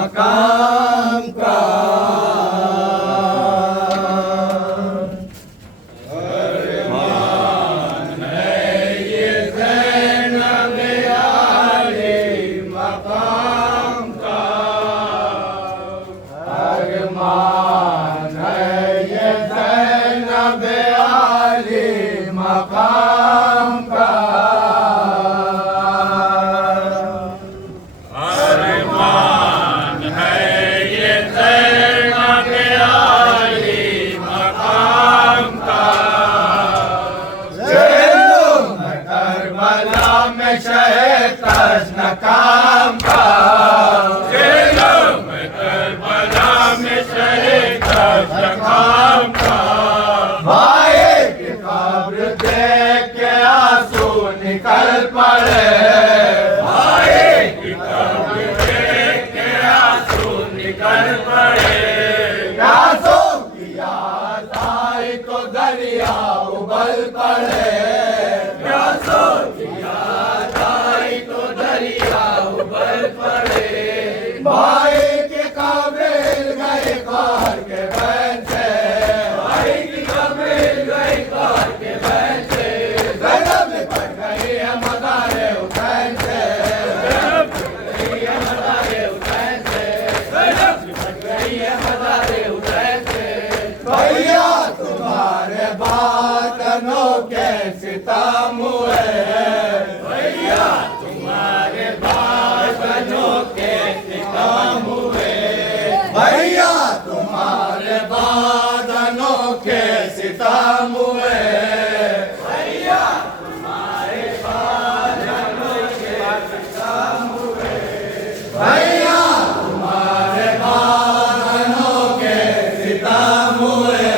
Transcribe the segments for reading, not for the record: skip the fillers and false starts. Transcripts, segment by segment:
मकाम का अरमान है ये ज़ैनब आले मकाम का अरमान है ये ज़ैनब आले मकाम का काम का करबला में शहीद काम का भाई की खबर देख के आंसू निकल पड़े भाई की खबर देख के आंसू निकल पड़े प्यासों की याद आई तो दरिया उबल पड़े प्यासों की याद आई तो दरिया उबल पड़े भाई के काबिल गए कार के बैठे भाई की काबिल गए कार के बैठे ज़ैनब निपट गई है मदारे हुसैन से ज़ैनब निपट गई है मदारे हुसैन से ज़ैनब निपट गई है मदारे हुसैन से भैया तुम्हारे बातनों के सितम हुए भैया तुम्हारे बातनों के सितम हुए भैया तुम्हारे बादनों के सितम हुए भैया तुम्हारे बादनों के सितम हुए भैया तुम्हारे बादनों के सितम हुए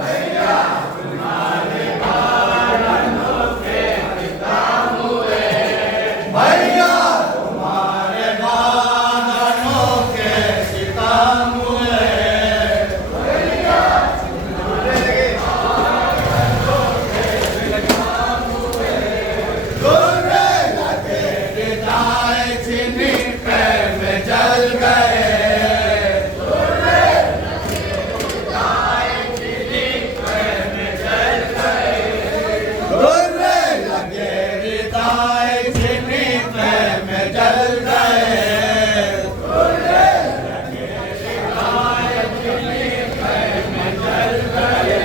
भैया तुम्हारे बादनों के सितम हुए भैया तुम्हारे बादनों के सितम हुए भैया तुम्हारे बादनों के सितम हुए गुर्रे लगे रिदाए चीनी पे में जल गए गुर्रे लगे रिदाए चीनी पे में जल गए गुर्रे लगे रिदाए चीनी पे में जल गए गुर्रे लगे रिदाए चीनी पे में जल गए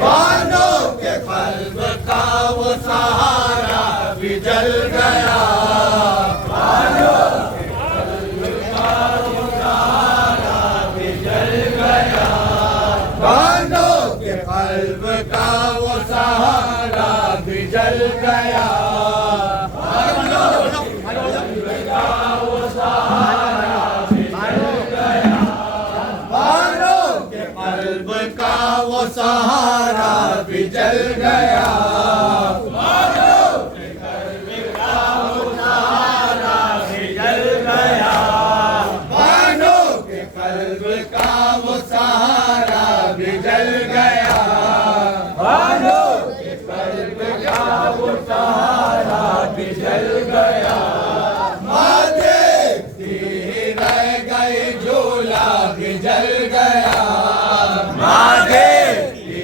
बानों के कल्ब का वो सहारा भी जल गया बानों के कल्ब का वो सहारा भी जल गया बानों के कल्ब का वो सहारा भी जल गया बानों के कल्ब का वो सहारा भी जल गया बानों के कल्ब का वो सहारा भी जल गया बानों के कल्ब का वो सहारा भी जल गया बानों के कल्ब का वो सहारा भी जल गया बानों के कल्ब का वो सहारा भी जल गया माँ देखती रह गई झूला भी जल गया माँ देखती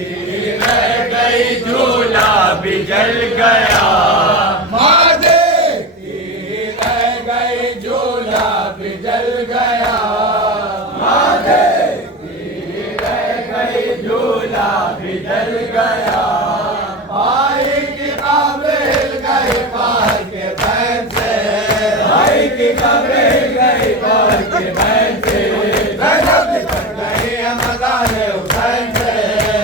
रह गई झूला भी जल गया माँ देखती रह गई झूला भी जल गया माँ देखती रह गई झूला भी जल गया भाई की काबिल गई पार के बैन से भाई की काबिल गई पार के बैन से ज़ैनब निकल गई है मदारे हुसैन से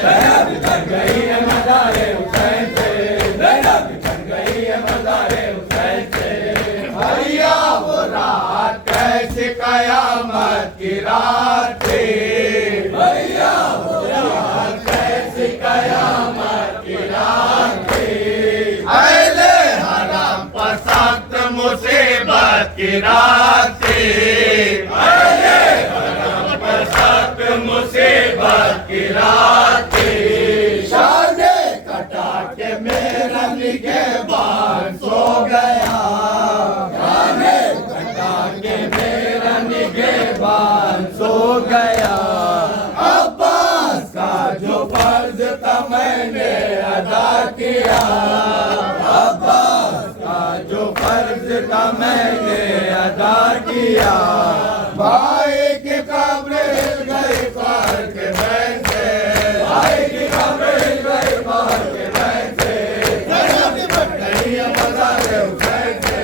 ज़ैनब निकल गई है मदारे हुसैन से ज़ैनब निकल गई है मदारे हुसैन से भैया वो रात कैसी कयामत की रात थी भैया वो रात कैसी कयामत की रात थी अहले हराम पर सख्त मुसीबत की रात थी अहले हराम पर सख्त मुसीबत की रात थी शाने कटा के मेरा निगहबान सो गया शाने कटा के मेरा गया। अब्बास का जो फर्ज था मैंने अदा किया। अब्बास का जो फर्ज था मैंने अदा किया। भाई की कब्र हिल गई ख्वार के बैन से। भाई की कब्र हिल गई ख्वार के बैन से। गजब बन गई है मज़ार-ए हुसैन से।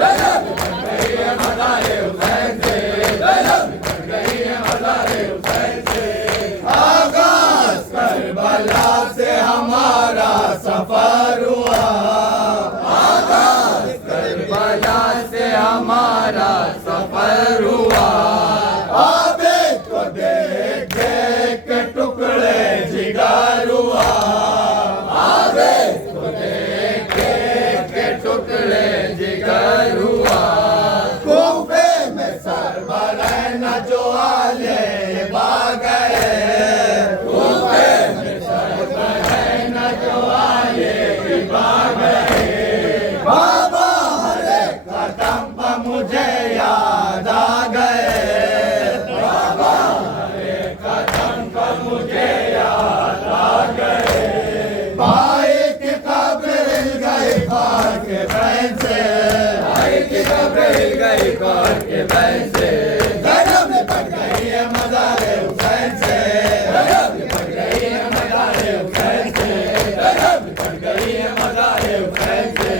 गजब बन गई है मज़ार-ए हुसैन से। गजब बन गई है मज़ार-ए हुसैन से। आगाज़ करबला से हमारा सफर हुआ। आगाज़ करबला से हमारा सफर हुआ। आबिद को देख देख के टुकड़े जिगर हुआ। आबिद को देख देख के टुकड़े जिगर हुआ। कूफे में सरबरैन जो आले बा गए। कूफे में सरबरैन जो आले बा गए। बाबा हर एक कदम पर मुझे याद आ गए। बाबा हर एक कदम पर मुझे याद आ गए। भाई की कब्र हिल गई ख्वार के बैन से। भाई की कब्र हिल गई ख्वार के बैन से। गजब बन गई है मज़ार-ए हुसैन से। गजब बन गई है मज़ार-ए हुसैन से। गजब बन गई है मज़ार-ए हुसैन से।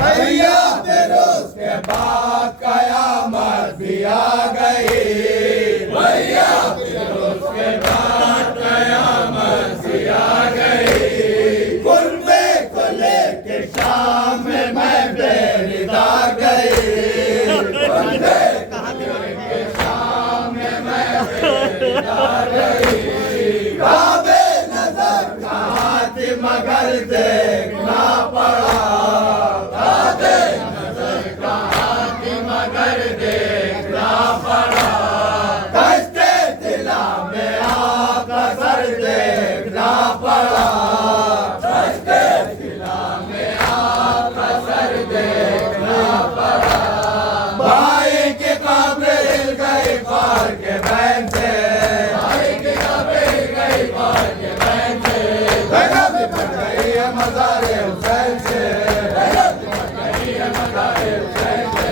भैया फिरोज के बाद कयामत भी आ गई। भैया फिरोज के बाद कयामत भी आ गई। कुर्बे को लेके शाम में मैं बेरिदा गई। कुर्बे को लेके शाम में मैं बेरिदा गई। काबे नजर कहाँ थी मगर देखना पड़ा। काबे नजर कहाँ थी मगर देखना पड़ा। कष्टे दिला में आपका सर देखना पड़ा। कष्टे दिला में आपका सर देखना पड़ा। भाई की कब्र हिल गई ख्वार के बैन से। भाई की कब्र हिल गई ख्वार के बैन से। गजब बन गई है मज़ार-ए हुसैन से। गजब बन गई है मज़ार-ए हुसैन से।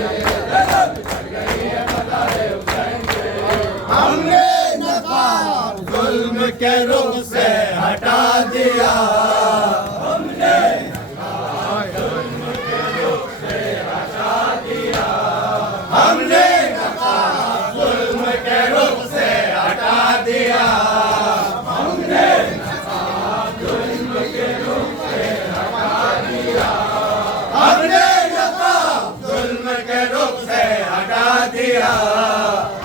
गजब बन गई है मज़ार-ए हुसैन से। हमने नकाब जुल्म के रुख से हटा दिया। हमने नकाब जुल्म के रुख से हटा दिया। हमने नकाब जुल्म के रुख से हटा दिया। हमने नकाब जुल्म के रुख से हटा दिया। हमने नकाब जुल्म के रुख से हटा दिया।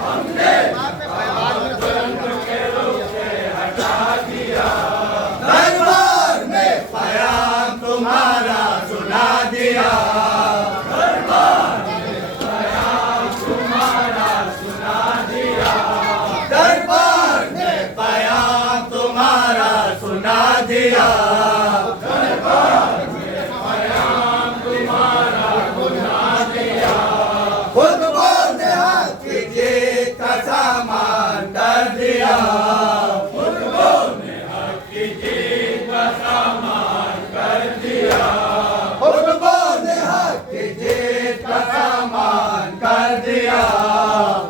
हमने नकाब जुल्म के रुख से हटा दिया। दरबार में क़याम तुम्हारा सुना दिया। दरबार में क़याम तुम्हारा सुना दिया। दरबार में क़याम तुम्हारा सुना दिया। दरबार में क़याम तुम्हारा सुना दिया। खुद को निहात की जीत का सामान कर दिया। खुद को निहात की जीत का सामान कर दिया। खुद को निहात की जीत का सामान कर दिया।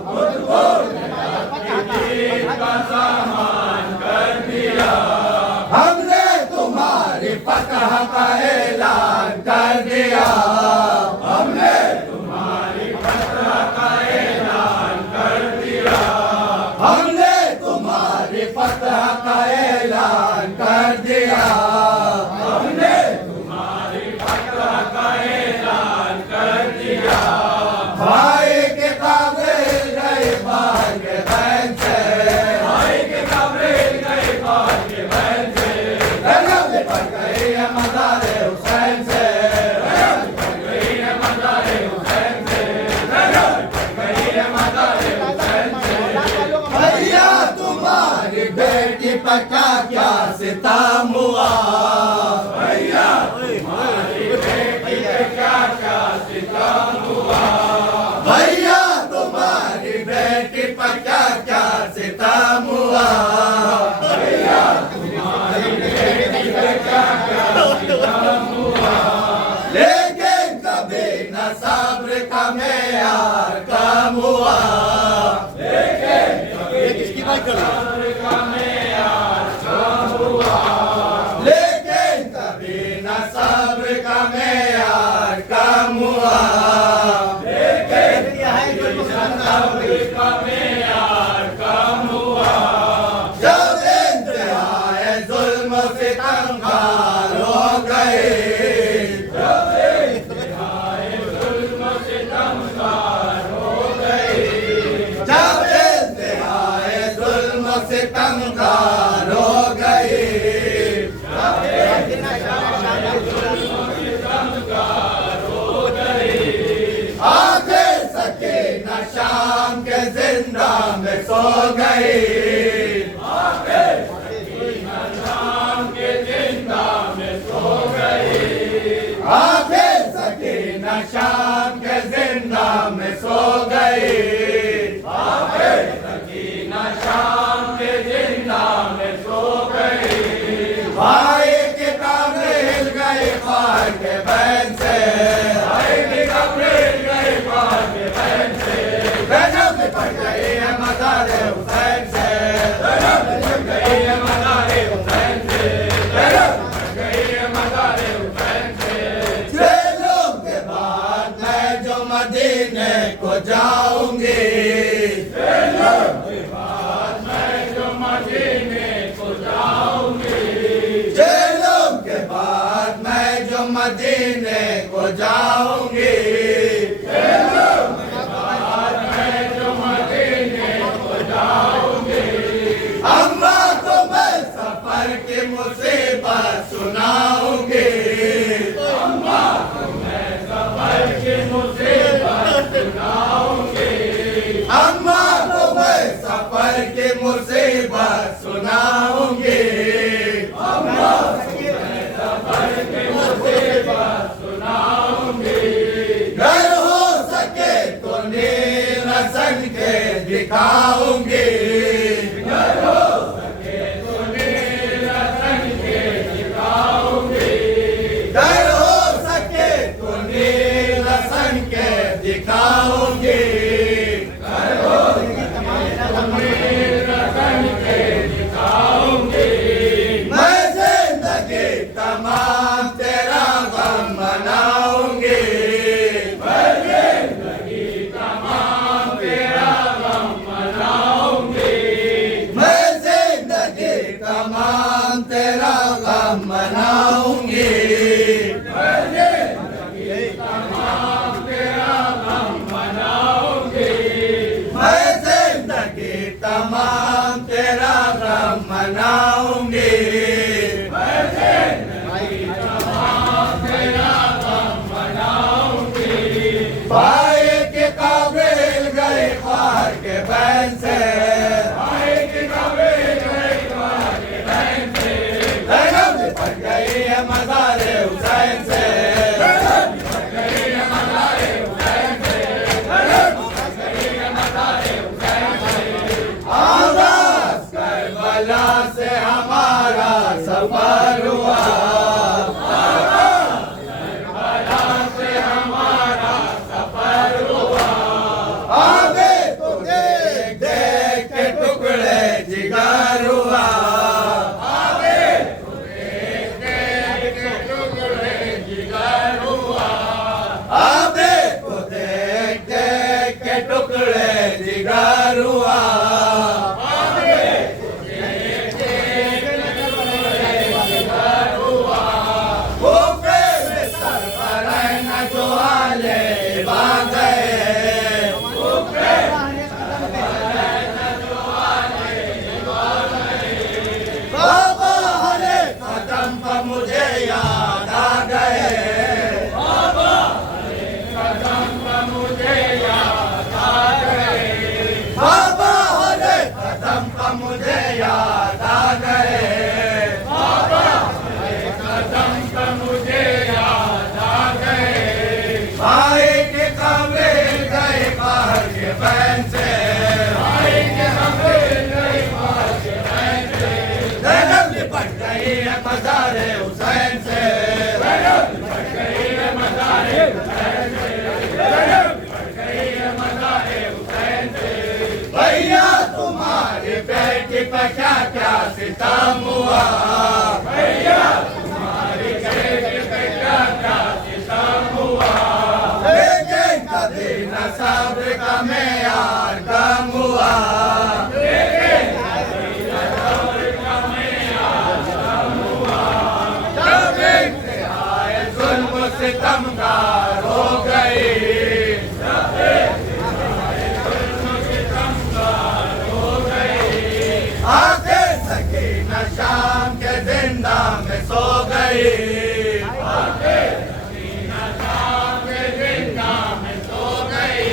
खुद को निहात की जीत का सामान कर दिया। हमने तुम्हारी फतह का ऐलान कर दिया। हमने तुम्हारी फतह का ऐलान कर दिया। हमने तुम्हारी फतह का ऐलान कर दिया। हमने तुम्हारी फतह का ऐलान कर दिया। भाई के कब्र हिल गई ख्वार के बैन से। भाई के कब्र हिल गई ख्वार के बैन से। गजब बन गई है मज़ार-ए हुसैन से। गजब बन गई है मज़ार-ए हुसैन से। गजब बन गई है मज़ार-ए हुसैन से। भैया तुम्हारी बेटी पर क्या क्या सितम हुआ। भैया तुम्हारी बेटी पर क्या क्या सितम हुआ। भैया तुम्हारी बेटी पर क्या क्या सितम जी बात कर लेकिन कभी न सब्र का मेयार कम हुआ। जब इंतहाए जुल्म सितम खार हो गए, जब इंतहाए जुल्म सितम खार हो गए, आखिर सकीना शाम के जिंदा में सो गई। आखिर सकीना शाम के जिंदा में सो गई। आखिर सकीना शाम के जिंदा में सो गई। भाई के कमरे हिल गए ख्वार के बैन से, भाई के कमरे हिल गए ख्वार के बैन से। गजब पड़ गई है मज़ार हुसैन से, गजब पड़ गई है मज़ार हुसैन से, गजब पड़ गई है मज़ार हुसैन से। चेलों के बाद मैं जो मदीने को जाऊंगी, चेलों के बाद मैं जो मदीने को जाऊंगी, चेलों के बाद मैं जो मदीने को जाऊंगी, चेलों के बाद मैं जो मदीने को जाऊंगी। अम्मा को मैं सफर की मुसीबत सुनाऊंगी, अम्मा को मैं सफर की मुसीबत सुनाऊंगी, अम्मा को मैं सफर की मुसीबत सुनाऊंगी, अम्मा को मैं सफर की मुसीबत सुनाऊंगी। घर हो सके तो नील रसन के दिखाऊंगी, घर हो सके तो नील रसन के दिखाऊंगी, घर हो सके तो नील रसन के दिखाऊंगी, घर हो सके तो नील रसन के दिखाऊंगी। मैं जिंदगी तमाम तेरा गम मनाऊंगी, मैं जिंदगी तमाम तेरा गम मनाऊंगी, मैं जिंदगी तमाम तेरा गम मनाऊंगी, मैं जिंदगी तमाम तेरा गम मनाऊंगी, मैं जिंदगी तमाम तेरा गम मनाऊंगी, मैं जिंदगी तमाम तेरा गम मनाऊंगी। भाई के कब्र हिल गए ख्वार के बैन से, भाई के कब्र हिल गए ख्वार के बैन से। गजब पड़ गई है मज़ार हुसैन से, गजब पड़ गई है मज़ार हुसैन से, गजब पड़ गई है मज़ार हुसैन से। आगाज़ करबला से हमारा सफर हुआ, आगाज़ करबला से हमारा सफर हुआ। आगे तो देख देख पर क्या क्या सितम हुआ, भैया तुम्हारी बेटी पे क्या क्या सितम हुआ, लेकिन कभी न सब्र का मेयार कम हुआ, लेकिन कभी न सब्र का मेयार कम हुआ, जब इंतहाए जुल्म सितम का हो गई, आखिर सकीना शाम के जिंदा में सो गई, आखिर सकीना शाम के जिंदा में सो गई,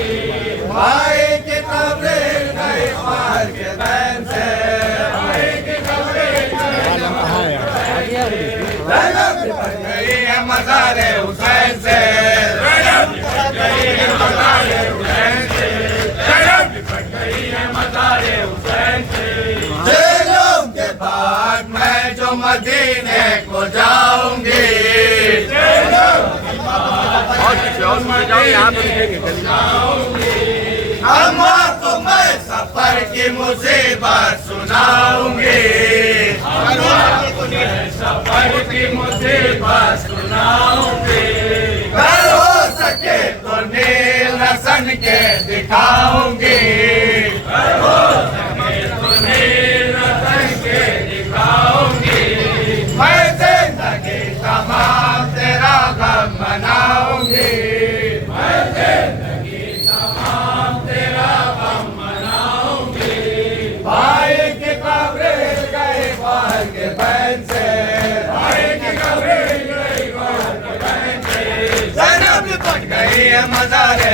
भाई की कब्र गई मार के बहन से, भाई की कब्र पड़ गई है मज़ारे हुसैन से, पड़ गई है मज़ारे हुसैन से, पड़ गई है मज़ारे हुसैन से, बाद मैं जो मदीने को जाऊंगी, अम्मा को मैं सफर की मुसीबत सुनाऊंगी, सफर की मुसीबत सुनाऊंगी, अगर हो सके तो नील रसन के दिखाऊंगी, अगर हो सके तो नील रसन के दिखाऊंगी, मैं जिंदगी तमाम तेरा गम मनाऊंगी, मैं जिंदगी तमाम तेरा गम मनाऊंगी, भाई की कब्र गई बाहर के बहन से, भाई की कब्र गई बाहर के बहन से, ज़ैनब लिपट गई है मज़ारे